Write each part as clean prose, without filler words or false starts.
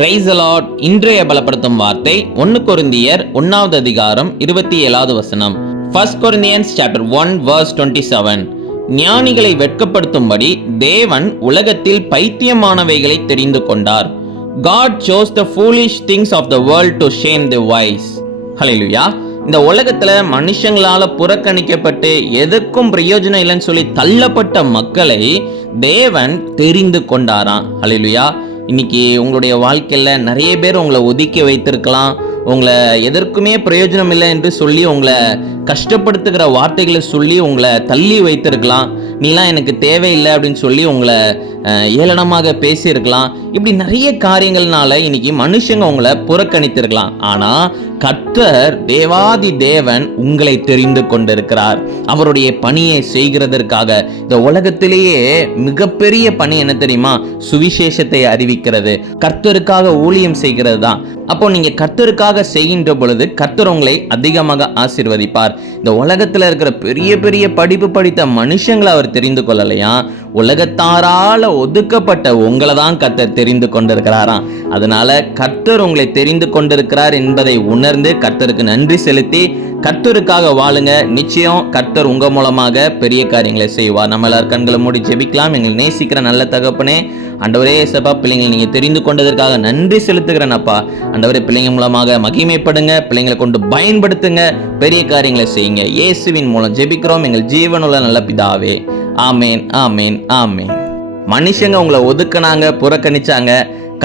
Praise the Lord. இன்றைய பலப்படுத்தும் வார்த்தை 1 கொரிந்தியர் 1வது அதிகாரம் 27வது வசனம். 1 Corinthians chapter 1 verse 27. ஞானிகளை வெட்கப்படுத்தும்படி தேவன் உலகத்தில் பைத்தியமானவைகளை தெரிந்து கொண்டார். God chose the foolish things of the world to shame the wise. ஹல்லேலூயா. இந்த உலகத்துல மனுஷங்களால புறக்கணிக்கப்பட்டு எதற்கும் பிரயோஜனம் இல்லைன்னு சொல்லி தள்ளப்பட்ட மக்களை தேவன் தெரிந்து கொண்டாராம். ஹல்லேலூயா. இன்னைக்கு உங்களுடைய வாழ்க்கையில நிறைய பேர் உங்களை ஒதுக்கி வைத்திருக்கலாம், உங்களை எதற்குமே பிரயோஜனம் இல்லை என்று சொல்லி உங்களை கஷ்டப்படுத்துகிற வார்த்தைகளை சொல்லி உங்களை தள்ளி வைத்திருக்கலாம். நீலாம் எனக்கு தேவையில்லை அப்படின்னு சொல்லி உங்களை ஏளனமாக பேசியிருக்கலாம். இப்படி நிறைய காரியங்கள்னால இன்னைக்கு மனுஷங்க உங்களை புறக்கணித்திருக்கலாம். ஆனா கர்த்தர் தேவாதி தேவன் உங்களை தெரிந்து கொண்டிருக்கிறார். அவருடைய பணியை செய்கிறதற்காக இந்த உலகத்திலேயே மிகப்பெரிய பணி என்ன தெரியுமா? சுவிசேஷத்தை அறிவிக்கிறது, கர்த்தருக்காக ஊழியம் செய்கிறது தான். அப்போ நீங்க கர்த்தருக்காக செய்கின்ற பொழுது கர்த்தர் உங்களை அதிகமாக ஆசீர்வதிப்பார். இந்த உலகத்துல இருக்கிற பெரிய பெரிய படிப்பு படித்த மனுஷங்களை அவர் தெரிந்து கொள்ளலையா, உலகத்தாரால ஒதுக்கப்பட்ட உங்களை தான் கர்த்தர் தெரிந்து கொண்டிருக்கிறாராம். அதனால கர்த்தர் உங்களை தெரிந்து கொண்டிருக்கிறார் என்பதை உணர்ந்து கர்த்தருக்கு நன்றி செலுத்தி கர்த்தருக்காக வாழுங்க. நிச்சயம் கர்த்தர் உங்க மூலமாக பெரிய காரியங்களை செய்வார். நம்ம எல்லாரும் கண்களை மூடி ஜெபிக்கலாம். எங்களை நேசிக்கிற நல்ல தகப்பனே, ஆண்டவரே ஏசப்பா, பிள்ளைங்களை நீங்க தெரிந்து கொண்டதற்காக நன்றி செலுத்துகிறேன் அப்பா. ஆண்டவரே, பிள்ளைங்க மூலமாக மகிமைப்படுங்க, பிள்ளைங்களை கொண்டு பயன்படுத்துங்க, பெரிய காரியங்களை செய்யுங்க. இயேசுவின் மூலம் ஜெபிக்கிறோம் எங்கள் ஜீவனுள்ள நல்ல பிதாவே. ஆமேன், ஆமேன், ஆமேன். மனுஷங்க உங்களை ஒதுக்குனாங்க, புறக்கணிச்சாங்க,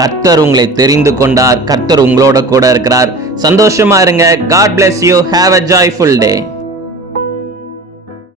கர்த்தர் உங்களை தெரிந்து கொண்டார். கர்த்தர் உங்களோட கூட இருக்கிறார். சந்தோஷமா இருங்க. God bless you. Have a joyful day.